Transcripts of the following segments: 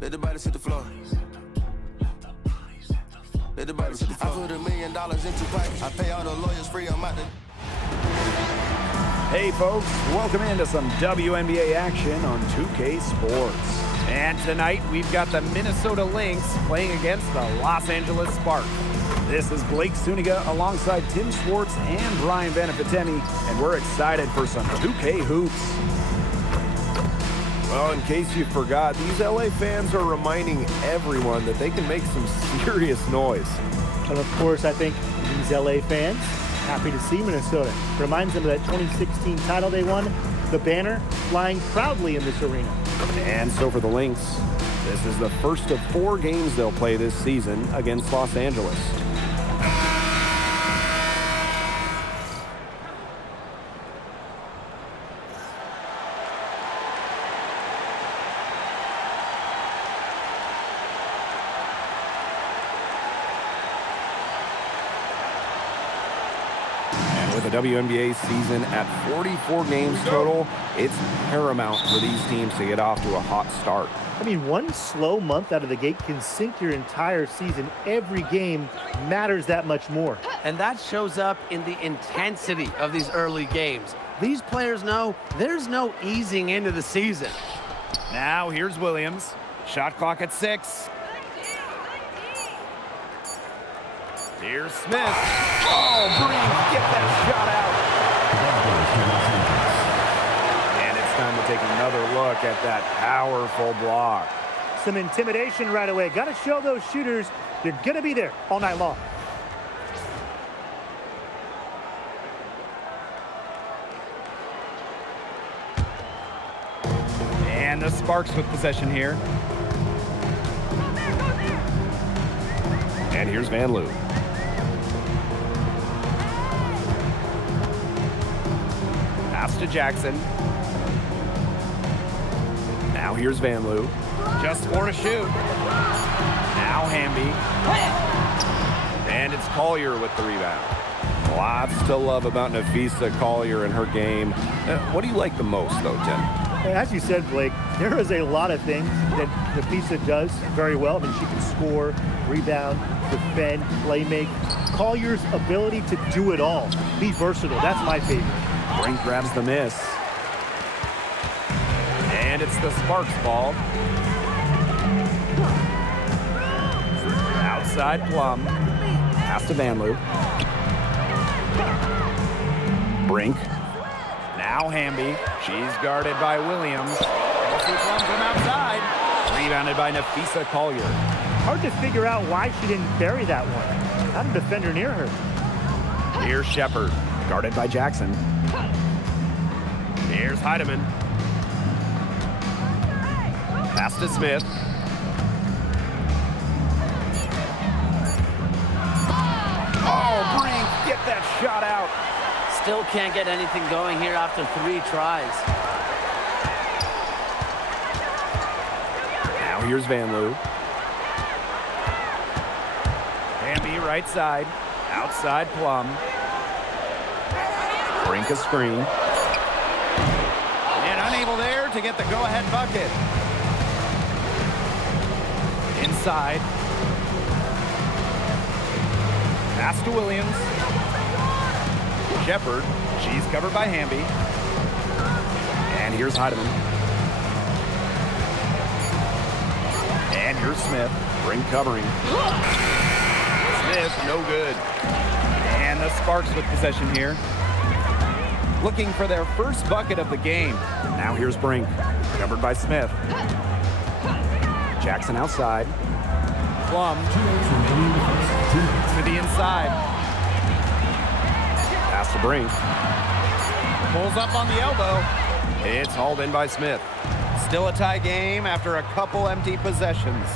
Let the body hit the floor. Let the body hit the floor. I put $1 million into pockets. I pay all the lawyers free. I'm out the. Hey folks, welcome into some WNBA action on 2K Sports. And tonight we've got the Minnesota Lynx playing against the Los Angeles Sparks. This is Blake Suniga alongside Tim Schwartz and Brian Beneficeni, and we're excited for some 2K hoops. Well, in case you forgot, these LA fans are reminding everyone that they can make some serious noise. And of course, I think these LA fans happy to see Minnesota. Reminds them of that 2016 title they won, the banner flying proudly in this arena. And so for the Lynx, this is the first of 4 games they'll play this season against Los Angeles. The WNBA season at 44 games total, it's paramount for these teams to get off to a hot start. I mean, one slow month out of the gate can sink your entire season. Every game matters that much more. And that shows up in the intensity of these early games. These players know there's no easing into the season. Now here's Williams. Shot clock at 6. Here's Smith. Oh, Breen, get that shot out. And it's time to take another look at that powerful block. Some intimidation right away. Got to show those shooters you're going to be there all night long. And the Sparks with possession here. And here's Van Loo. Pass to Jackson. Now here's Van Loo. Just 4 to shoot. Now Hamby. And it's Collier with the rebound. Lots to love about Napheesa Collier and her game. What do you like the most, though, Tim? As you said, Blake, there is a lot of things that Napheesa does very well. I mean, she can score, rebound, defend, play make. Collier's ability to do it all, be versatile, that's my favorite. Brink grabs the miss. And it's the Sparks ball. Outside Plum. Pass to Van Loo. Brink. Now Hamby. She's guarded by Williams. See Plum from outside. Rebounded by Napheesa Collier. Hard to figure out why she didn't bury that one. Not a defender near her. Here's Shepard. Guarded by Jackson. Here's Heidemann. Pass to Smith. Oh, Brink, get that shot out. Still can't get anything going here after 3 tries. Now here's Van Loo. Hamby right side. Outside Plum. Brink a screen. And unable there to get the go-ahead bucket. Inside. Pass to Williams. Shepard. She's covered by Hamby. And here's Heidemann. And here's Smith. Brink covering. Smith, no good. And the Sparks with possession here. Looking for their first bucket of the game. Now here's Brink. Covered by Smith. Jackson outside. Plum. To the inside. Pass to Brink. Pulls up on the elbow. It's hauled in by Smith. Still a tie game after a couple empty possessions.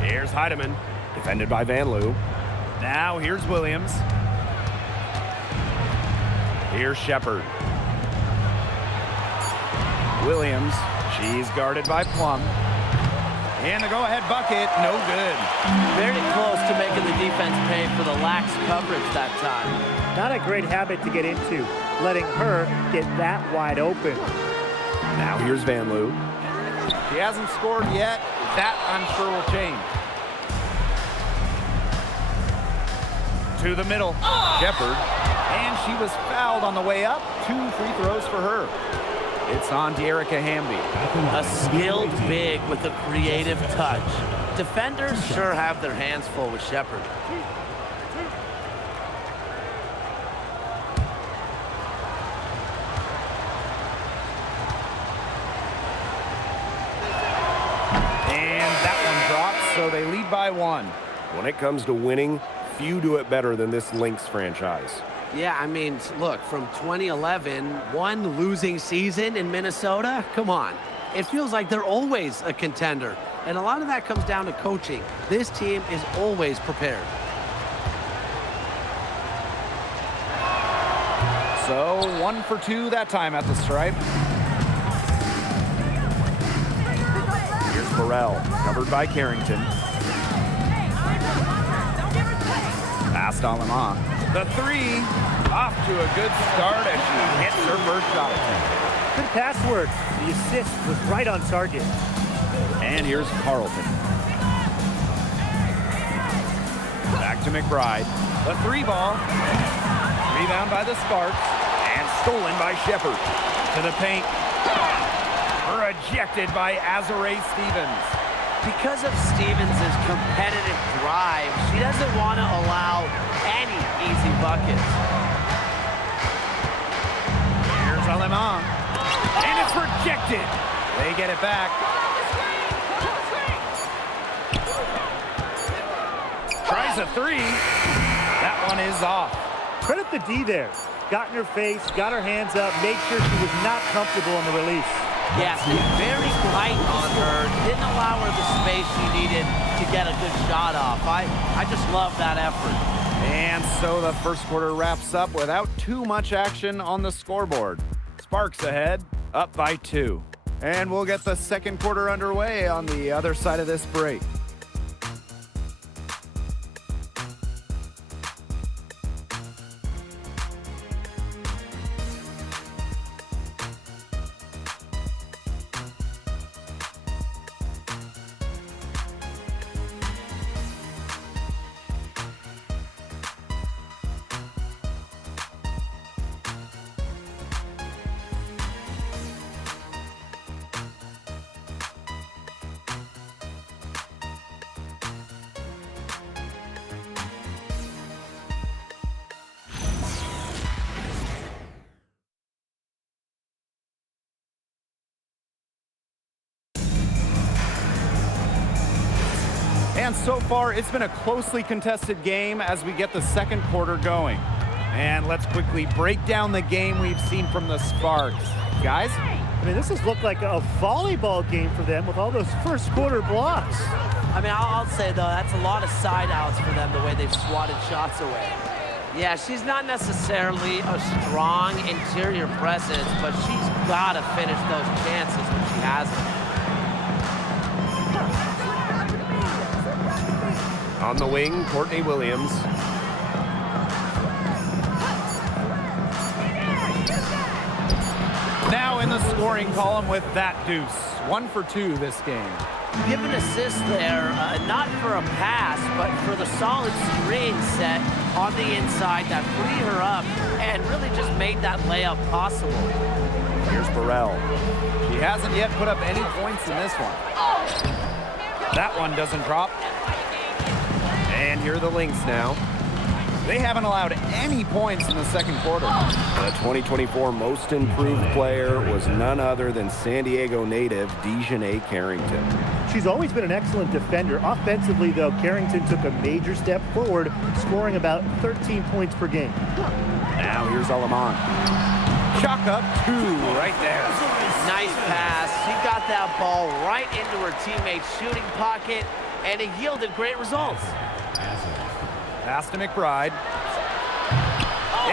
Here's Heidemann. Defended by Van Loo. Now here's Williams. Here's Shepard. Williams. She's guarded by Plum. And the go-ahead bucket, no good. Very close to making the defense pay for the lax coverage that time. Not a great habit to get into, letting her get that wide open. Now here's Van Loo. He hasn't scored yet. That, I'm sure, will change. To the middle, Shepard. And she was fouled on the way up. 2 free throws for her. It's on to Erica Hamby. A skilled big with a creative touch. Defenders sure have their hands full with Shepard. And that one drops, so they lead by 1. When it comes to winning, few do it better than this Lynx franchise. Yeah, I mean, look, from 2011, one losing season in Minnesota, come on. It feels like they're always a contender. And a lot of that comes down to coaching. This team is always prepared. So 1 for 2 that time at the stripe. Here's Burrell, covered by Carrington. Past Alema. The 3, off to a good start as she hits her first shot attempt. Good pass work. The assist was right on target. And here's Carlton. Back to McBride. The 3 ball. Rebound by the Sparks. And stolen by Shepard. To the paint. Rejected by Azurá Stevens. Because of Stevens' competitive drive, she doesn't want to allow any easy buckets. Here's Alema. And it's rejected. They get it back. Tries a 3. That one is off. Credit the D there. Got in her face, got her hands up, made sure she was not comfortable on the release. Yes, very light on her. Didn't allow her the space she needed to get a good shot off. I just love that effort. And so the first quarter wraps up without too much action on the scoreboard. Sparks ahead, up by 2. And we'll get the second quarter underway on the other side of this break. And so far, it's been a closely contested game as we get the second quarter going. And let's quickly break down the game we've seen from the Sparks. Guys? I mean, this has looked like a volleyball game for them with all those first quarter blocks. I mean, I'll say, though, that's a lot of side outs for them, the way they've swatted shots away. Yeah, she's not necessarily a strong interior presence, but she's got to finish those chances when she has them. On the wing, Courtney Williams. Now in the scoring column with that deuce. 1 for 2 this game. Give an assist there, not for a pass, but for the solid screen set on the inside that freed her up and really just made that layup possible. Here's Burrell. She hasn't yet put up any points in this one. That one doesn't drop. And here are the Lynx now. They haven't allowed any points in the second quarter. The 2024 Most Improved Player was none other than San Diego native Dejanay Carrington. She's always been an excellent defender. Offensively, though, Carrington took a major step forward, scoring about 13 points per game. Now here's Aleman. Chalk up 2 right there. Nice pass. She got that ball right into her teammate's shooting pocket, and it yielded great results. Pass to McBride.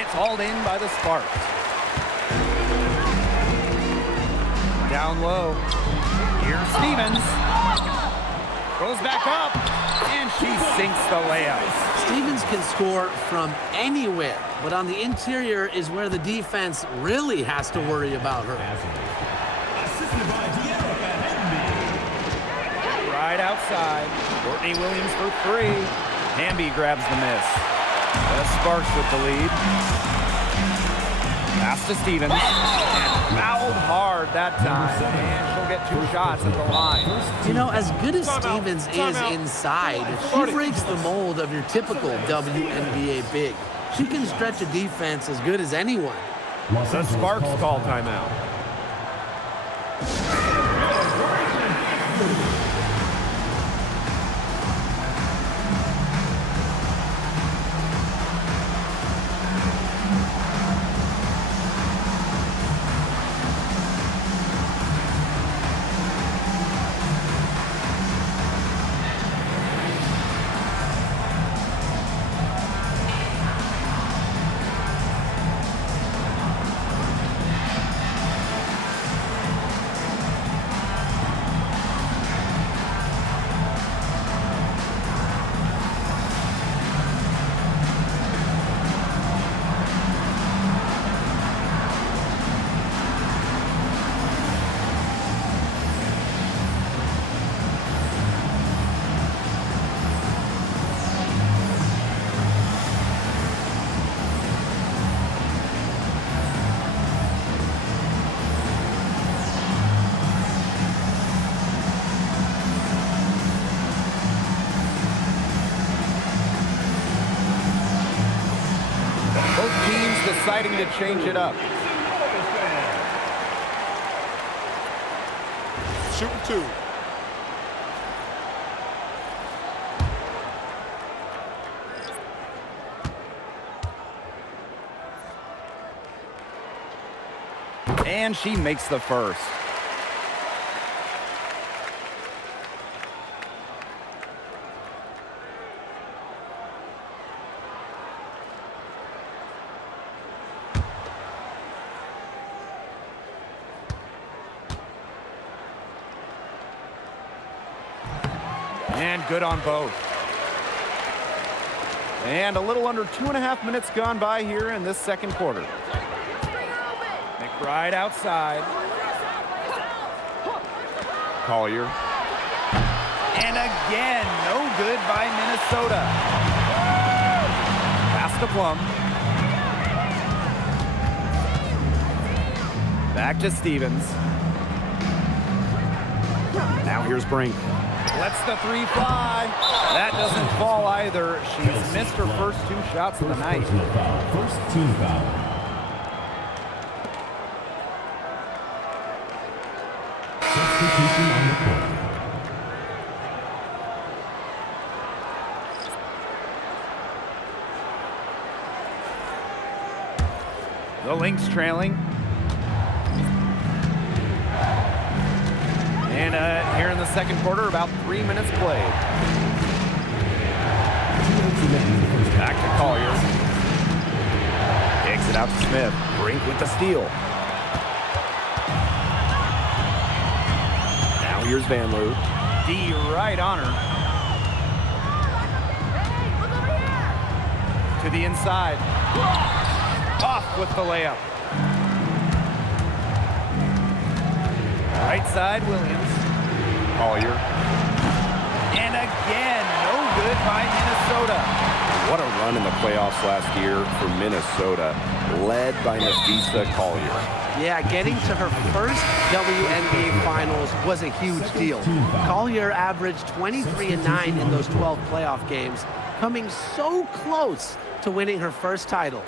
It's hauled in by the Sparks. Down low. Here's Stevens. Goes back up, and she sinks the layup. Stevens can score from anywhere, but on the interior is where the defense really has to worry about her. outside. Courtney Williams for 3. Hamby grabs the miss. The Sparks with the lead. Pass to Stevens. And fouled hard that time. And she'll get 2 shots at the line. You know, as good as Stevens is inside, she breaks the mold of your typical WNBA big. She can stretch a defense as good as anyone. The Sparks call timeout. Deciding to change it up. Shooting 2. And she makes the first. And good on both. And a little under 2.5 minutes gone by here in this second quarter. McBride outside. Collier. And again, no good by Minnesota. Pass to Plum. Back to Stevens. Now here's Brink. Lets the 3 fly. That doesn't fall either. She's missed her first 2 shots of the night. First team foul. Substitution on the court. The Lynx trailing. And here in the second quarter, about 3 minutes played. Back to Collier. Kicks it out to Smith. Brink with the steal. Now here's Van Loo. D right on her. To the inside. Off with the layup. Right side, Williams. Collier. And again, no good by Minnesota. What a run in the playoffs last year for Minnesota, led by Nafisa Collier. Yeah, getting to her first WNBA Finals was a huge deal. Collier averaged 23-9 in those 12 playoff games, coming so close to winning her first title.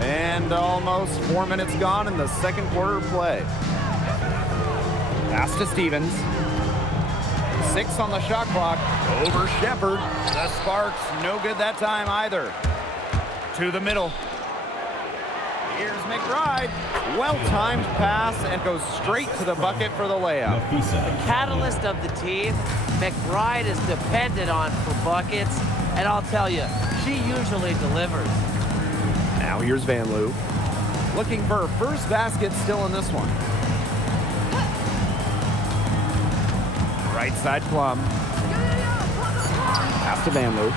And almost 4 minutes gone in the second quarter play. Pass to Stevens. 6 on the shot clock. Over Shepard. The Sparks, no good that time either. To the middle. Here's McBride. Well-timed pass and goes straight to the bucket for the layup. The catalyst of the team, McBride is dependent on for buckets, and I'll tell you, she usually delivers. Now here's Van Loo. Looking for her first basket still in this one. Right side Plum. Pass to Van Loo.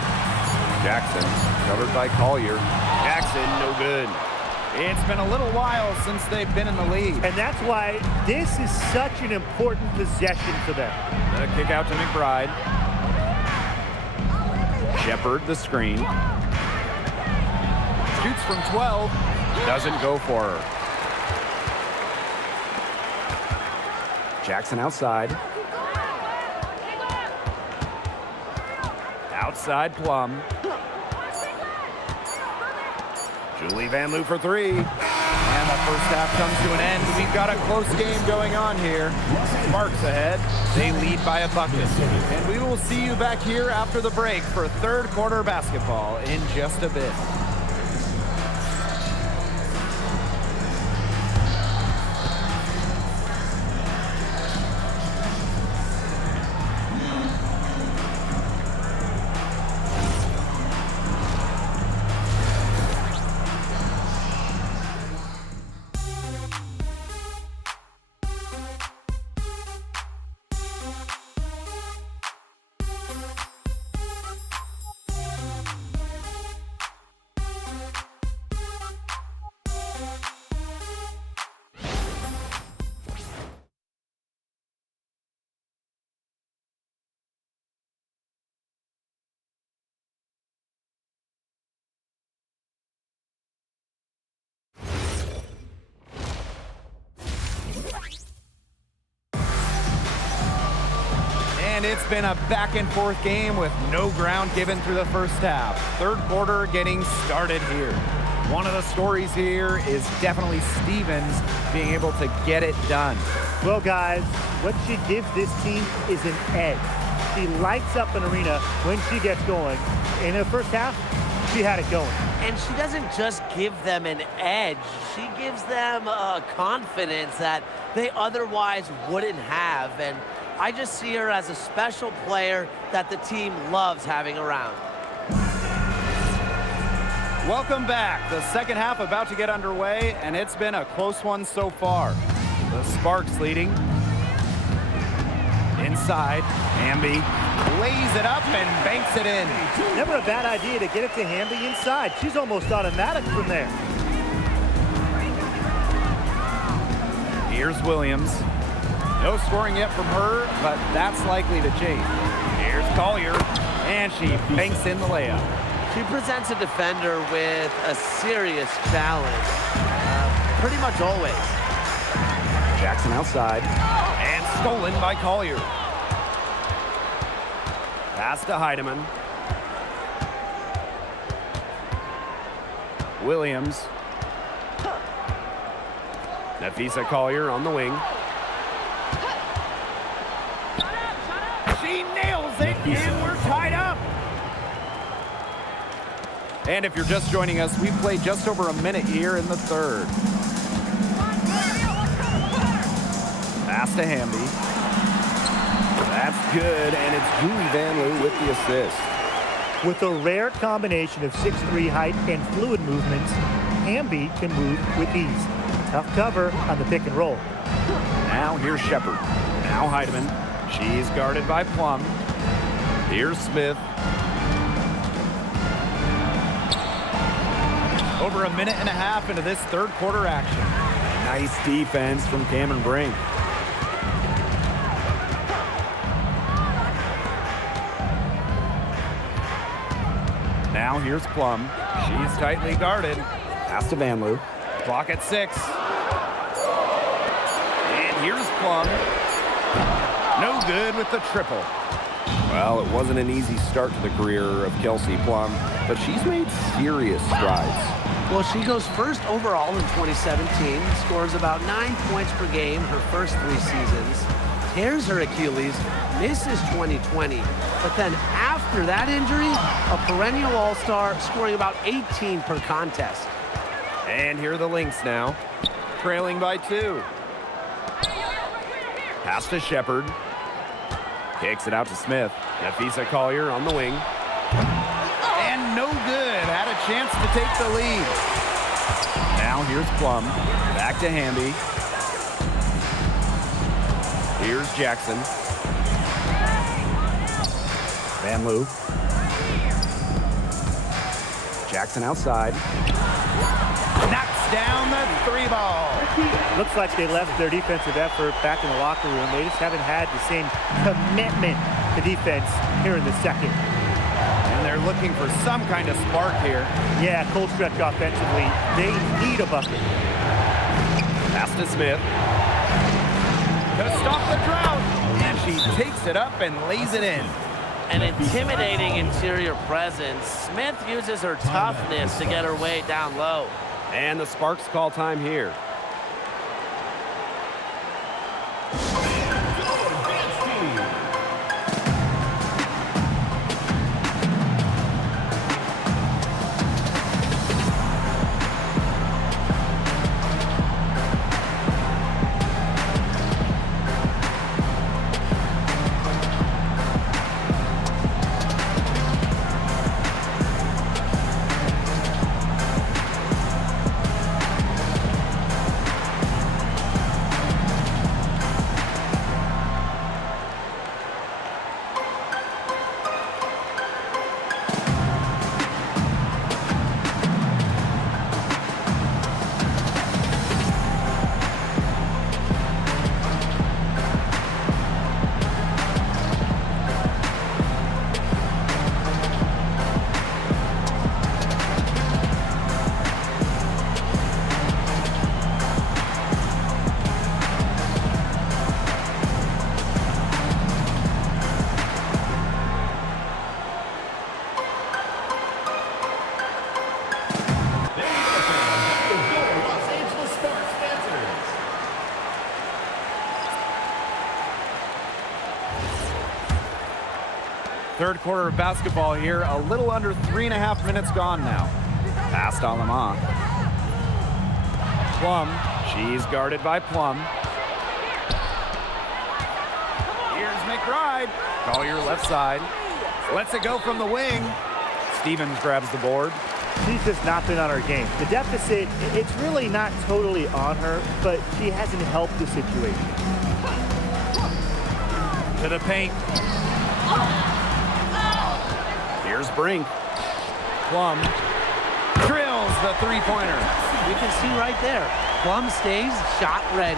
Jackson, covered by Collier. Jackson, no good. It's been a little while since they've been in the lead. And that's why this is such an important possession for them. The kick out to McBride. Shepard, the screen. Shoots from 12. Doesn't go for her. Jackson outside. Outside Plum. Julie Van Loo for three. And the first half comes to an end. We've got a close game going on here. Sparks ahead. They lead by a bucket. And we will see you back here after the break for third quarter basketball in just a bit. And it's been a back and forth game with no ground given through the first half. Third quarter getting started here. One of the stories here is definitely Stevens being able to get it done. Well, guys, what she gives this team is an edge. She lights up an arena when she gets going. In the first half, she had it going. And she doesn't just give them an edge. She gives them a confidence that they otherwise wouldn't have. And I just see her as a special player that the team loves having around. Welcome back. The second half about to get underway, and it's been a close one so far. The Sparks leading. Inside, Hamby lays it up and banks it in. Never a bad idea to get it to Hamby inside. She's almost automatic from there. Here's Williams. No scoring yet from her, but that's likely to change. Here's Collier, and she banks in the layup. She presents a defender with a serious challenge, pretty much always. Jackson outside, and stolen by Collier. Pass to Heidemann. Williams. Nafisa Collier on the wing. She nails it, and we're tied up. And if you're just joining us, we've played just over a minute here in the third. Pass to Hamby. That's good, and it's Julie Van Loo with the assist. With a rare combination of 6'3" height and fluid movements, Hamby can move with ease. Tough cover on the pick and roll. Now here's Shepard. Now Heidemann. She's guarded by Plum. Here's Smith. Over a minute and a half into this third quarter action. Nice defense from Cameron Brink. Now here's Plum. She's tightly guarded. Pass to Van Loo. Clock at 6. And here's Plum. No good with the triple. Well, it wasn't an easy start to the career of Kelsey Plum, but she's made serious strides. Well, she goes first overall in 2017, scores about 9 points per game her first 3 seasons, tears her Achilles, misses 2020, but then after that injury, a perennial all-star, scoring about 18 per contest. And here are the Lynx now, trailing by 2. Pass to Shepard. Kicks it out to Smith. Nafisa Collier on the wing. And no good. Had a chance to take the lead. Now here's Plum. Back to Hamby. Here's Jackson. Van Loo. Jackson outside. Knocks down three ball. Looks like they left their defensive effort back in the locker room. They just haven't had the same commitment to defense here in the second. And they're looking for some kind of spark here. Yeah, cold stretch offensively. They need a bucket. Pass to Smith. To stop the drought. And she takes it up and lays it in. An intimidating interior presence. Smith uses her toughness to get her way down low. And the Sparks call time here. Third quarter of basketball here. A little under 3.5 minutes gone now. Pass to Lemont. Plum. She's guarded by Plum. Here's McBride. Collier left side. Lets it go from the wing. Stevens grabs the board. She's just not been on her game. The deficit, it's really not totally on her, but she hasn't helped the situation. To the paint. Here's Brink. Plum drills the three-pointer. You can see right there. Plum stays shot ready.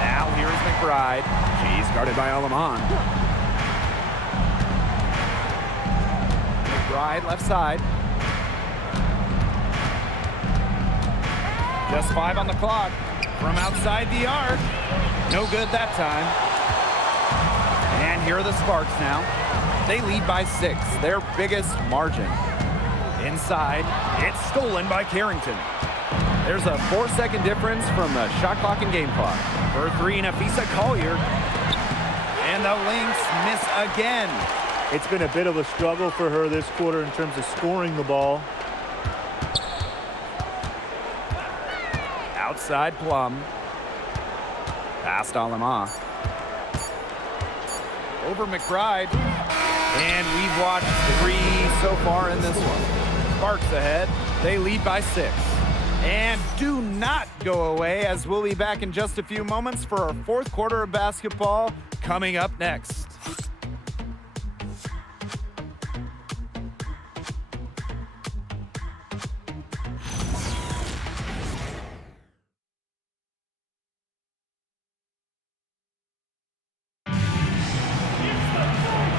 Now here's McBride. She's guarded by Alamon. McBride left side. Just 5 on the clock. From outside the arc. No good that time. And here are the Sparks now. They lead by 6, their biggest margin. Inside, it's stolen by Carrington. There's a 4-second difference from the shot clock and game clock. For 3, Nafisa Collier. And the Lynx miss again. It's been a bit of a struggle for her this quarter in terms of scoring the ball. Outside Plum. Past Alama. Over McBride. And we've watched 3 so far in this one. Sparks ahead. They lead by 6. And do not go away, as we'll be back in just a few moments for our 4th quarter of basketball coming up next.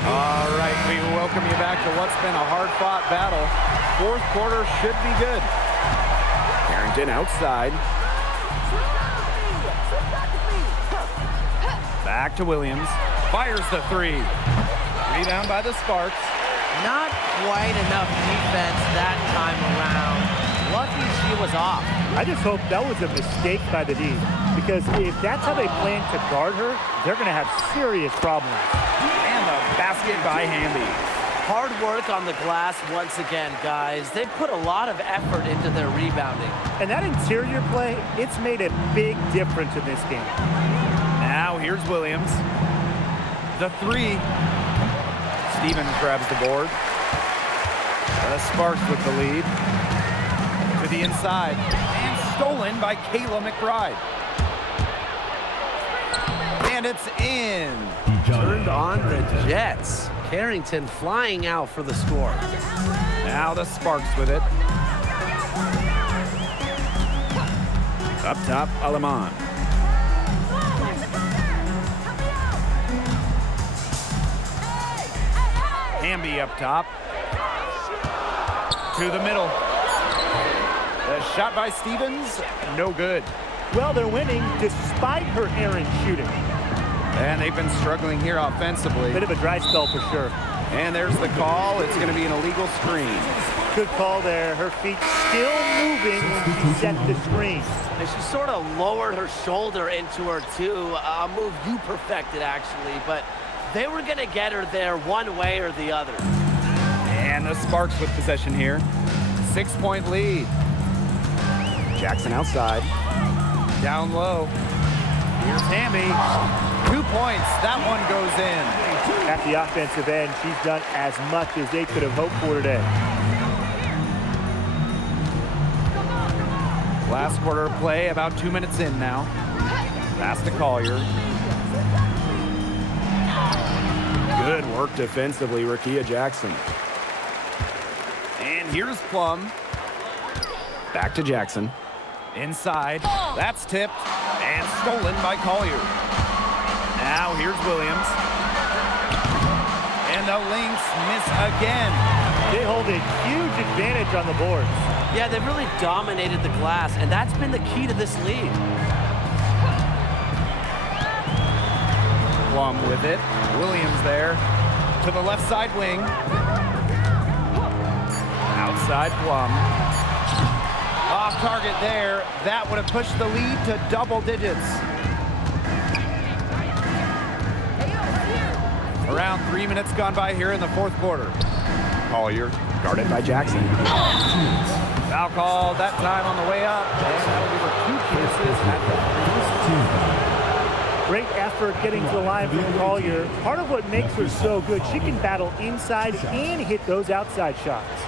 All right, we welcome you back to what's been a hard-fought battle. 4th quarter should be good. Carrington outside. Back to Williams. Fires the 3. Rebound by the Sparks. Not quite enough defense that time around. Lucky she was off. I just hope that was a mistake by the D, because if that's how they plan to guard her, they're going to have serious problems. And the basket by Hamby. Hard work on the glass once again, guys. They've put a lot of effort into their rebounding. And that interior play, it's made a big difference in this game. Now here's Williams. The 3. Stevens grabs the board. The Sparks with the lead. To the inside. And stolen by Kayla McBride. And it's in. Turned on the Jets. Carrington flying out for the score. Now the Sparks with it. Up top, Aleman. Hamby up top. To the middle. The shot by Stevens, no good. Well, they're winning despite her errant shooting. And they've been struggling here offensively. Bit of a dry spell for sure. And there's the call. It's going to be an illegal screen. Good call there. Her feet still moving when she set the screen. And she sort of lowered her shoulder into her, too. A move you perfected, actually. But they were going to get her there one way or the other. And the Sparks with possession here. 6-point lead. Jackson outside. Down low. Here's Hamby. 2 points. That one goes in. At the offensive end, she's done as much as they could have hoped for today. Last quarter of play, about 2 minutes in now. Pass to Collier. Good work defensively, Rakia Jackson. And here's Plum. Back to Jackson. Inside. That's tipped and stolen by Collier. Now here's Williams. And the Lynx miss again. They hold a huge advantage on the boards. Yeah, they've really dominated the glass, and that's been the key to this lead. Plum with it. Williams there. To the left side wing. Outside Plum. Off target there. That would have pushed the lead to double digits. Around 3 minutes gone by here in the fourth quarter. Collier guarded by Jackson. Foul called that time on the way up. And that'll give her 2 chances at the Great effort getting to the line from Collier. Part of what makes her so good, she can battle inside and hit those outside shots.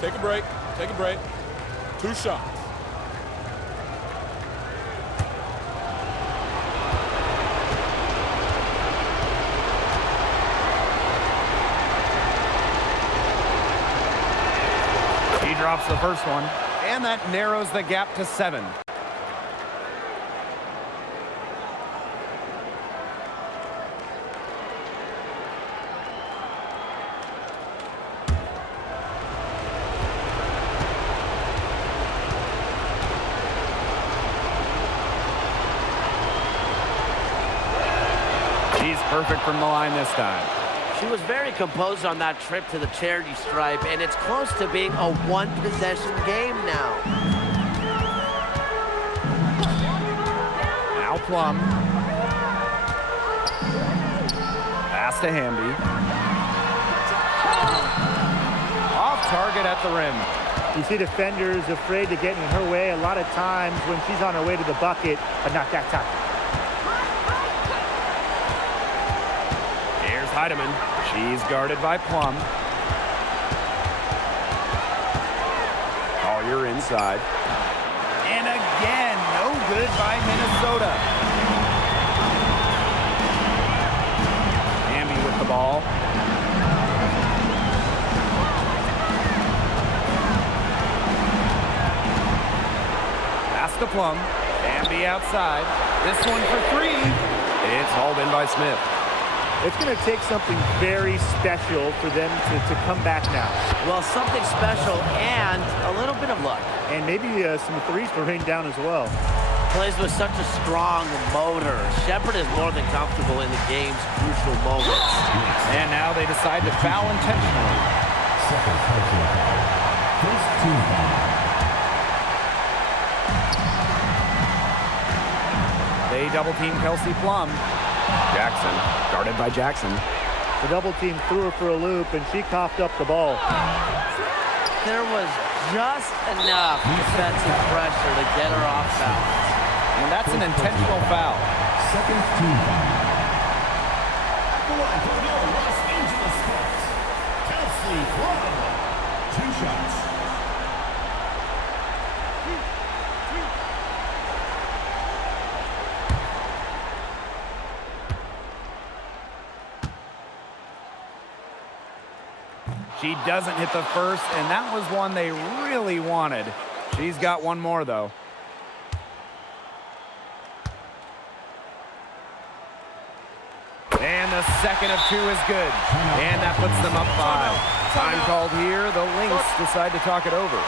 Take a break. Take a break. 2 shots. He drops the first one, and that narrows the gap to 7. He's perfect from the line this time. She was very composed on that trip to the charity stripe, and it's close to being a one-possession game now. Now Plum. Pass to Hamby. Off target at the rim. You see defenders afraid to get in her way a lot of times when she's on her way to the bucket, but not that time. Here's Heidemann. She's guarded by Plum. Collier inside. And again, no good by Minnesota. Hamby with the ball. Pass to Plum. Hamby outside. This one for 3. It's hauled in by Smith. It's going to take something very special for them to come back now. Well, something special and a little bit of luck. And maybe some threes to rain down as well. Plays with such a strong motor. Shepard is more than comfortable in the game's crucial moments. And now they decide to foul intentionally. Second personal foul. First team foul. They double team Kelsey Plum. Jackson guarded by Jackson. The double team threw her for a loop, and she coughed up the ball. There was just enough defensive pressure to get her off balance. And that's an intentional foul. Second team foul. At the line for your Los Angeles Sparks, Kelsey Plum. 2 shots. She doesn't hit the first, and that was one they really wanted. She's got one more, though. And the second of 2 is good. And that puts them up 5. Time called here. The Lynx decide to talk it over.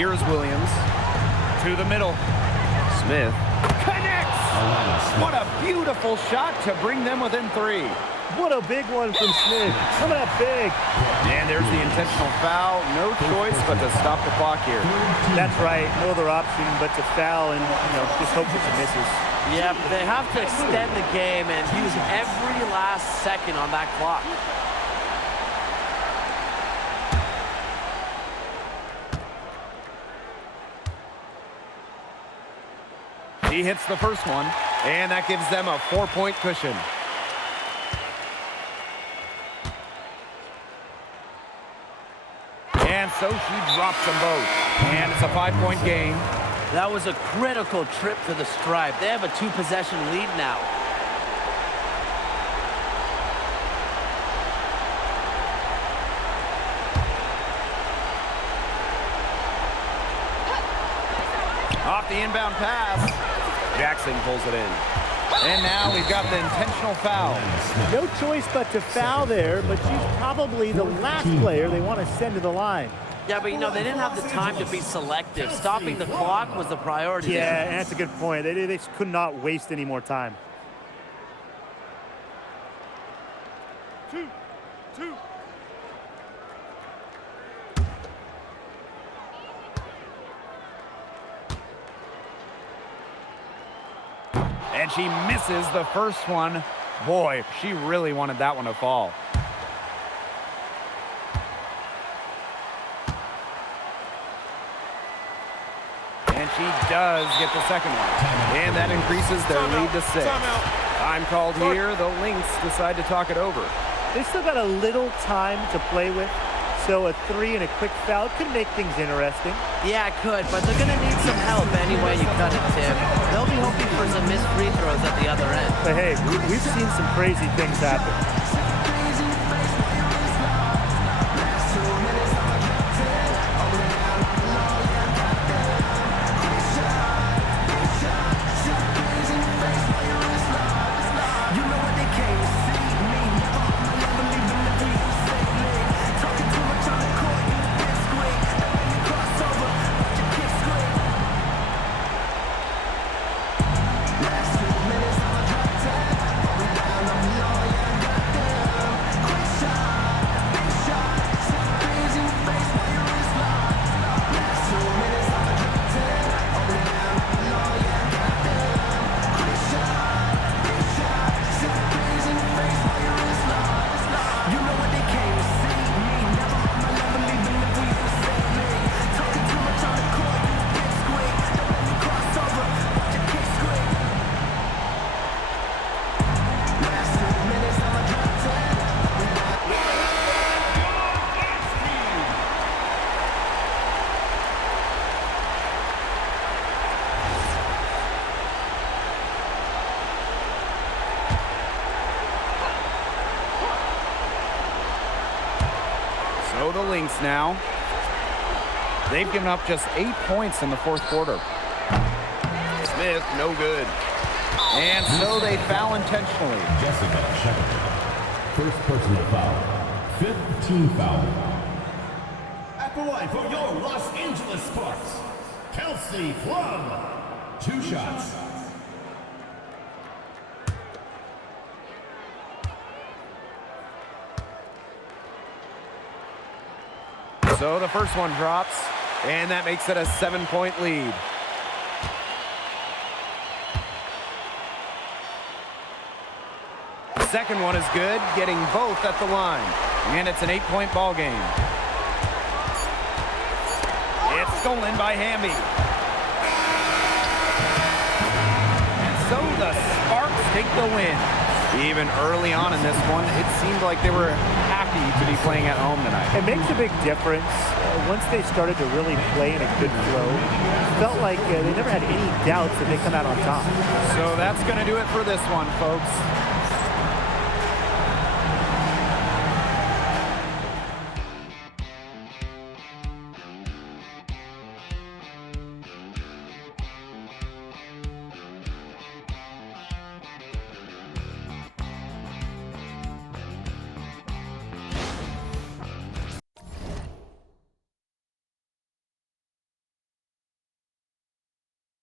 Here's Williams to the middle. Smith Connects! What a beautiful shot to bring them within 3. What a big one from Smith. Coming up big. And there's the intentional foul. No choice but to stop the clock here. That's right. No other option but to foul and, just hope that she misses. Yep, they have to extend the game and use every last second on that clock. He hits the first one, and that gives them a 4-point cushion. And so she drops them both. And it's a 5-point game. That was a critical trip to the stripe. They have a 2-possession lead now. Off the inbound pass. Jackson pulls it in. And now we've got the intentional foul. No choice but to foul there, but she's probably the last player they want to send to the line. Yeah, but they didn't have the time to be selective. Stopping the clock was the priority. Yeah, and that's a good point. They could not waste any more time. 2. And she misses the first one. Boy, she really wanted that one to fall. And she does get the second one. And that increases their lead to 6. Time called here. The Lynx decide to talk it over. They still got a little time to play with. So a 3 and a quick foul could make things interesting. Yeah, it could, but they're going to need some help any way you cut it, Tim. They'll be hoping for some missed free throws at the other end. But hey, we've seen some crazy things happen. So the Lynx now. They've given up just 8 points in the fourth quarter. Smith, no good. And so they foul intentionally. Jessica Shepard. First personal foul. Fifth team foul. At the line for your Los Angeles Sparks, Kelsey Plum. 2 shots. So the first one drops, and that makes it a 7-point lead. The second one is good, getting both at the line. And it's an 8-point ball game. It's stolen by Hamby. And so the Sparks take the win. Even early on in this one, it seemed like they were happy to be playing at home tonight. It makes a big difference. Once they started to really play in a good flow, it felt like they never had any doubts that they come out on top. So that's going to do it for this one, folks.